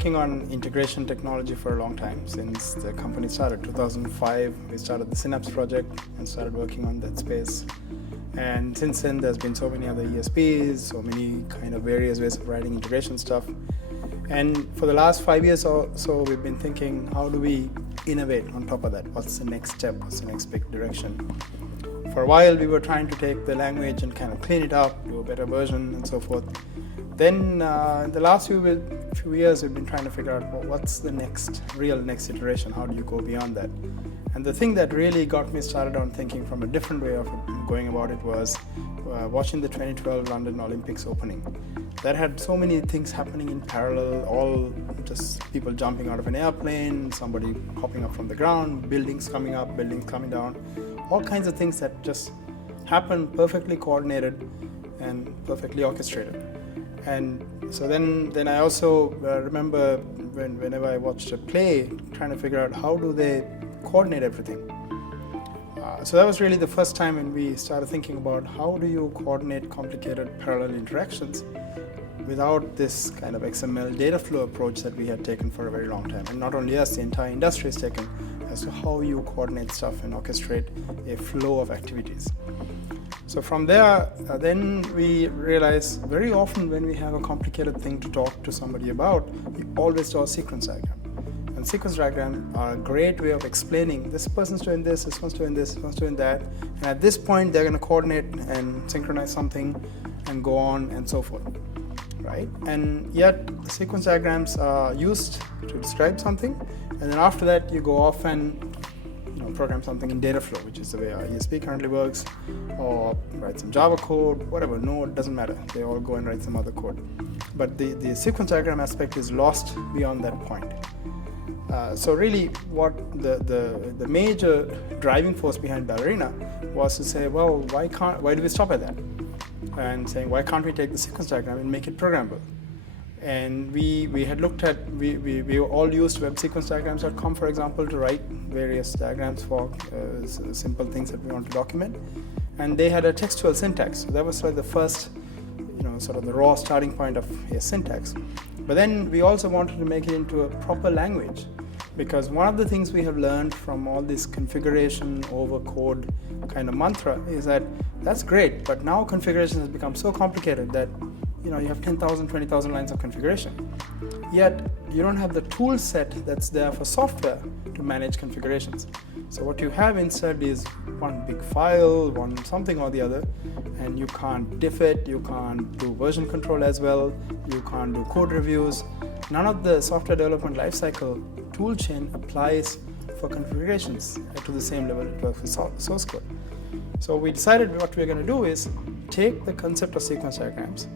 working on integration technology for a long time, since the company started. 2005, we started the Synapse project and started working on that space. And since then, there's been so many other ESPs, so many kind of various ways of writing integration stuff. And for the last 5 years or so, we've been thinking, how do we innovate on top of that? What's the next step? What's the next big direction? For a while, we were trying to take the language and kind of clean it up, do a better version, and so forth. Then, in the last few years, we've been trying to figure out, well, what's the next iteration? How do you go beyond that? And the thing that really got me started on thinking from a different way of going about it was watching the 2012 London Olympics opening. That had so many things happening in parallel, all just people jumping out of an airplane, somebody hopping up from the ground, buildings coming up, buildings coming down, all kinds of things that just happened perfectly coordinated and perfectly orchestrated. And so then I also remember whenever I watched a play, trying to figure out how do they coordinate everything. So that was really the first time when we started thinking about how do you coordinate complicated parallel interactions without this kind of XML data flow approach that we had taken for a very long time. And not only us, the entire industry has taken as to how you coordinate stuff and orchestrate a flow of activities. So from there, then we realize very often when we have a complicated thing to talk to somebody about, we always draw a sequence diagram. And sequence diagrams are a great way of explaining this person's doing this, this one's doing this, this one's doing that. And at this point, they're going to coordinate and synchronize something and go on and so forth, right? And yet, the sequence diagrams are used to describe something. And then after that, you go off and program something in data flow, which is the way our ESP currently works, or write some Java code, whatever, Node, doesn't matter. They all go and write some other code. But the sequence diagram aspect is lost beyond that point. So really what the major driving force behind Ballerina was to say, well, why do we stop at that? And saying, why can't we take the sequence diagram and make it programmable? And we had looked at, we all used websequenceDiagrams.com, for example, to write various diagrams for simple things that we want to document. And they had a textual syntax. So that was sort of the first, sort of the raw starting point of a syntax. But then we also wanted to make it into a proper language, because one of the things we have learned from all this configuration over code kind of mantra is that that's great, but now configuration has become so complicated that you have 10,000, 20,000 lines of configuration. Yet you don't have the tool set that's there for software to manage configurations. So what you have instead is one big file, one something or the other, and you can't diff it, you can't do version control as well, you can't do code reviews. None of the software development lifecycle toolchain applies for configurations to the same level it works with source code. So we decided what we're going to do is take the concept of sequence diagrams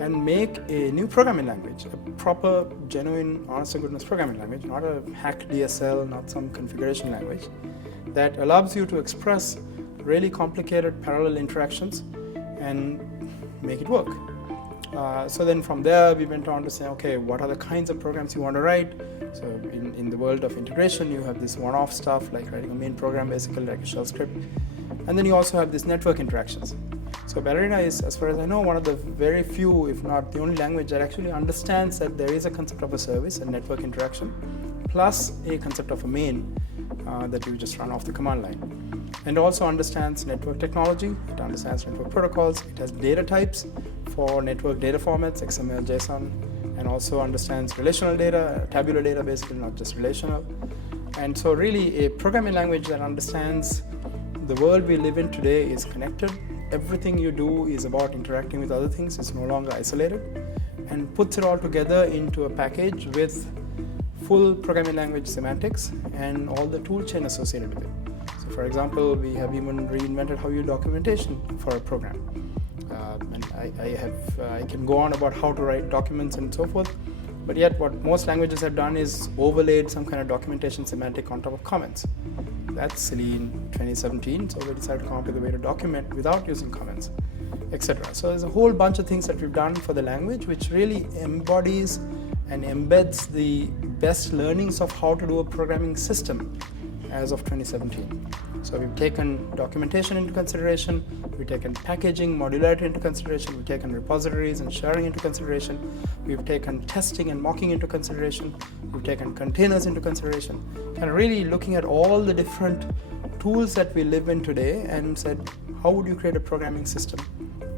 and make a new programming language, a proper, genuine, honest-to-goodness programming language, not a hack DSL, not some configuration language, that allows you to express really complicated parallel interactions and make it work. So then from there, we went on to say, okay, what are the kinds of programs you want to write? So in the world of integration, you have this one-off stuff like writing a main program, basically like a shell script. And then you also have this network interactions. So Ballerina is, as far as I know, one of the very few, if not the only language that actually understands that there is a concept of a service, a network interaction, plus a concept of a main that you just run off the command line. And also understands network technology, it understands network protocols, it has data types for network data formats, XML, JSON, and also understands relational data, tabular data basically, not just relational. And so really a programming language that understands the world we live in today is connected. Everything you do is about interacting with other things. It's no longer isolated, and puts it all together into a package with full programming language semantics and all the toolchain associated with it. So for example, we have even reinvented how you do documentation for a program. And I can go on about how to write documents and so forth, but yet what most languages have done is overlaid some kind of documentation semantic on top of comments. That's silly in 2017, so we decided to come up with a way to document without using comments, etc. So there's a whole bunch of things that we've done for the language, which really embodies and embeds the best learnings of how to do a programming system as of 2017. So we've taken documentation into consideration, we've taken packaging, modularity into consideration, we've taken repositories and sharing into consideration, we've taken testing and mocking into consideration, we've taken containers into consideration, and really looking at all the different tools that we live in today and said, how would you create a programming system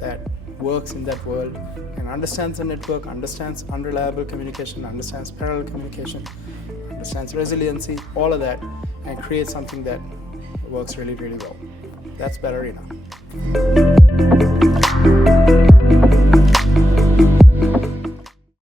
that works in that world and understands the network, understands unreliable communication, understands parallel communication, understands resiliency, all of that, and create something that works really, really well. That's Ballerina.